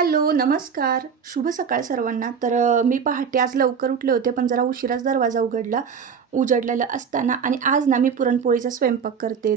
Hello, नमस्कार. शुभ सकाळ सर्वांना. मी पहाटे आज लवकर उठले होते, पण जरा उशिराच दरवाजा उजडलेला असताना आणि आज ना मी पुरणपोळीचा स्वयंपाक करते.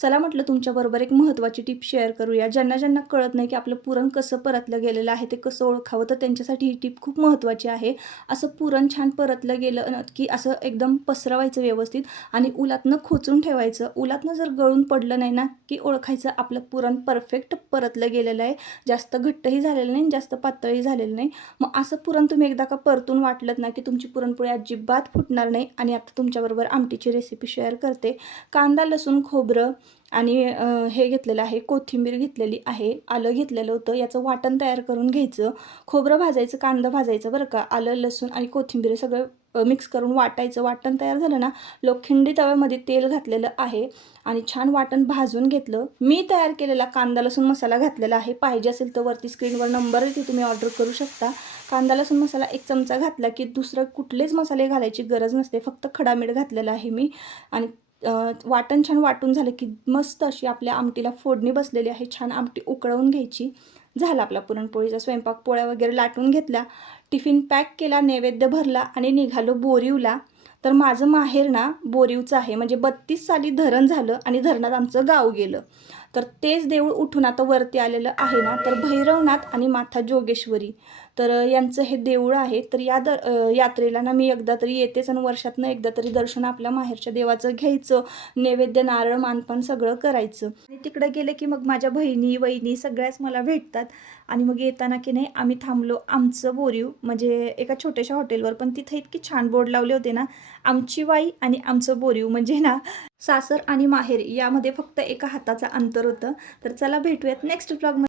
चला म्हटलं तुमच्याबरोबर एक महत्त्वाची टिप शेअर करूया. ज्यांना कळत नाही की आपलं पुरण कसं परतलं गेलेलं आहे, ते कसं ओळखावं, तर त्यांच्यासाठी ही टिप खूप महत्त्वाची आहे. असं पुरण छान परतलं गेलं की असं एकदम पसरवायचं व्यवस्थित आणि उलातनं खोचून ठेवायचं. उलातनं जर गळून पडलं नाही ना, की ओळखायचं आपलं पुरण परफेक्ट परतलं गेलेलं आहे. जास्त घट्टही झालेलं नाही, जास्त पातळही झालेलं नाही. मग असं पुरण तुम्ही एकदा का परतून वाटलत ना, की तुमची पुरणपोळी अजिबात फुटणार नाही. आणि आता तुमच्याबरोबर आमटीची रेसिपी शेअर करते. कांदा, लसूण, खोबरं आणि हे घेतलेलं आहे, कोथिंबीर घेतलेली आहे, आलं घेतलेलं होतं. याचं वाटण तयार करून घ्यायचं. खोबरं भाजायचं, कांदा भाजायचं बरं का. आलं, लसूण आणि कोथिंबीर हे सगळं मिक्स करून वाटायचं. वाटण तयार झालं ना, लोखंडी तव्यामध्ये तेल घातलेलं आहे आणि छान वाटण भाजून घेतलं. मी तयार केलेला कांदा लसूण मसाला घातलेला आहे. पाहिजे असेल तर वरती स्क्रीनवर नंबर आहे, ते तुम्ही ऑर्डर करू शकता. कांदा लसूण मसाला 1 चमचा घातला की दुसरं कुठलेच मसाले घालायची गरज नसते. फक्त खडा मीठ घातलेला आहे मी. आणि वाटण छान वाटून झालं की मस्त अशी आपल्या आमटीला फोडणी बसलेली आहे. छान आमटी उकळवून घ्यायची. झाला आपला पुरणपोळीचा स्वयंपाक. पोळ्या वगैरे लाटून घेतल्या, टिफिन पॅक केला, नैवेद्य भरला आणि निघालो बोरीवला. तर माझं माहेर ना बोरीवचं आहे. म्हणजे 32 साली धरण झालं आणि धरणात आमचं गाव गेलं. तर तेच देऊळ उठून आता वरती आलेलं आहे ना, तर भैरवनाथ आणि माता जोगेश्वरी यांचं हे देऊळ आहे. तर यात्रेला ना मी एकदा तरी येतेच आणि वर्षातनं एकदा तरी दर्शन आपल्या माहेरच्या देवाचं घ्यायचं. नैवेद्य, नारळ, मानपान सगळं करायचं. आणि तिकडे गेले की मग माझ्या बहिणी, वहिनी सगळ्याच मला भेटतात. आणि मग येताना की नाही आम्ही थांबलो आमचं बोरीव म्हणजे एका छोट्याशा हॉटेलवर. पण तिथे इतकी छान बोर्ड लावले होते ना, आमची वाई आणि आमचं बोरीव. म्हणजे ना सासर आणि माहेर यामध्ये फक्त एका हाताचं अंतर होतं. तर चला भेटूयात नेक्स्ट ब्लॉगमध्ये.